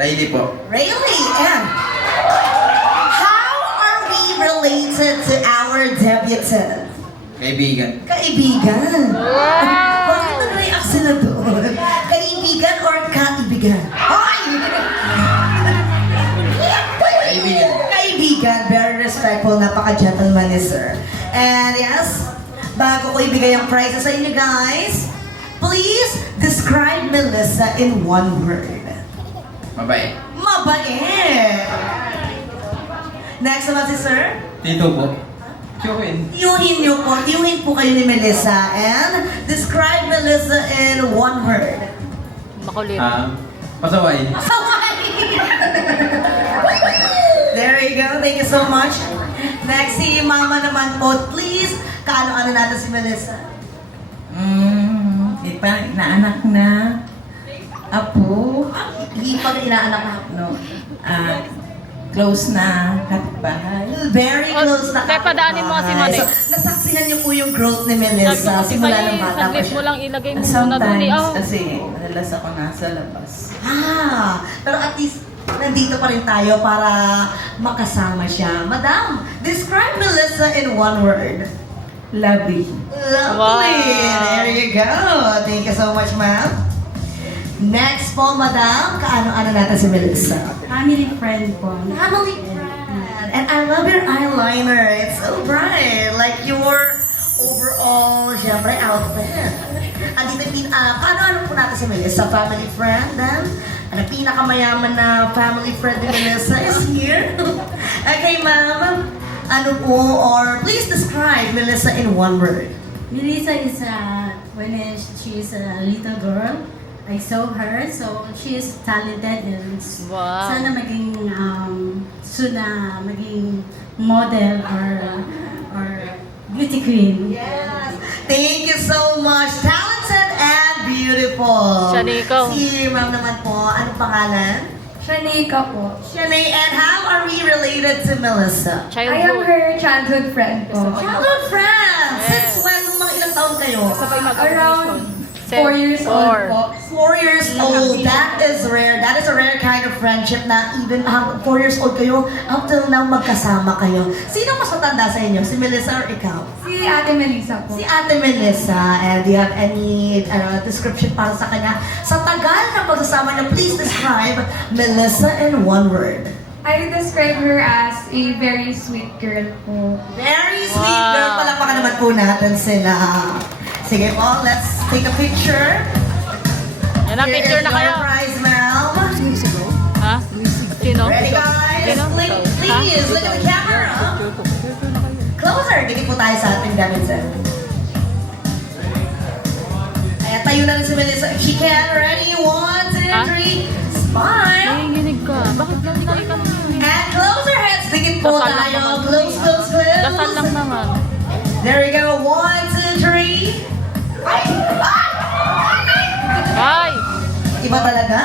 Riley po. Really? And how are we related to our debutant? Kaibigan. Kaibigan. Bakit nag-react sila doon? Kaibigan or kaibigan? Ay! Kaibigan. Kaibigan, very respectful, napaka-gentleman ni sir. And yes, bago ko ibigay ang prizes sa inyo guys, please describe Melissa in one word. Mabait. Mabait! Next naman si sir. Tito po. Chukin. Tiyuhin po kayo ni Melissa. And describe Melissa in one word. Makulit. Pasaway. There you go. Thank you so much. Next, si Mama naman po. Please, kaano-ano natin si Melissa? Parang inaanak na. Apo. Hindi pa inaanak na. No. Close na. Kapitbahay. Very close na Kaya padaanin mo kasi, Mane. So, nasaksihan niyo po yung growth ni Melissa simula ng bata pa Saglit mo siya. lang ilagay mo muna doon eh. Sometimes, Oh. kasi madalas ako nasa labas. Pero at least, nandito pa rin tayo para makasama siya. Madam, describe Melissa in one word. Lovely. Lovely! Wow. There you go. Thank you so much, ma'am. Next po, madam, kaano-ano natin si Melissa? Family friend po. Family friend. And I love your eyeliner. It's so bright. Like your overall, syempre, outfit. Andito paano po natin si Melissa? Family friend, then? Ang pinakamayaman na family friend ni Melissa is here. Okay, ma'am. Ano po, or please describe Melissa in one word. Melissa is when she's a little girl, I saw her, so she is talented and Wow. sana maging soon na maging model or beauty queen. Yes. Thank you so much. Talented and beautiful. Shanika. Si ma'am naman po, anong pangalan? Shanika po. Shanae, and how are we related to Melissa? I am Childhood. her childhood friend po. Childhood friends! Since when? Mga ilang taon kayo? Around 4 years old po. 4 years old. That is rare. That is a rare kind of friendship na even 4 years old kayo, up till now magkasama kayo. Sino mas matanda sa inyo? Si Melissa or ikaw? Si Ate Melissa po. Si Ate Melissa. And do you have any description para sa kanya? Sa tagal na pagsasama niya, please describe Melissa in one word. I describe her as a very sweet girl po. Very sweet Wow. girl. Palakpakan naman po natin sila. Sige po, let's take a picture. Yan na, Here picture is na kayo. your prize, ma'am. Ha? Sino? Ready, guys? Sino? Please, look at the camera. Closer. Dikit po tayo sa ating gamit, sir. Ayan, tayo na rin si Melissa. If she can, ready? 1, 2, Ha? 3. Smile. Nanginginig ka. Bakit ganun ka ikaw? And close our heads. Dikit po Dasal lang tayo. naman. Close, close, close. Dasal lang naman. There we go. 1, 2, 3. Ay! Ay! Ay! Iba talaga?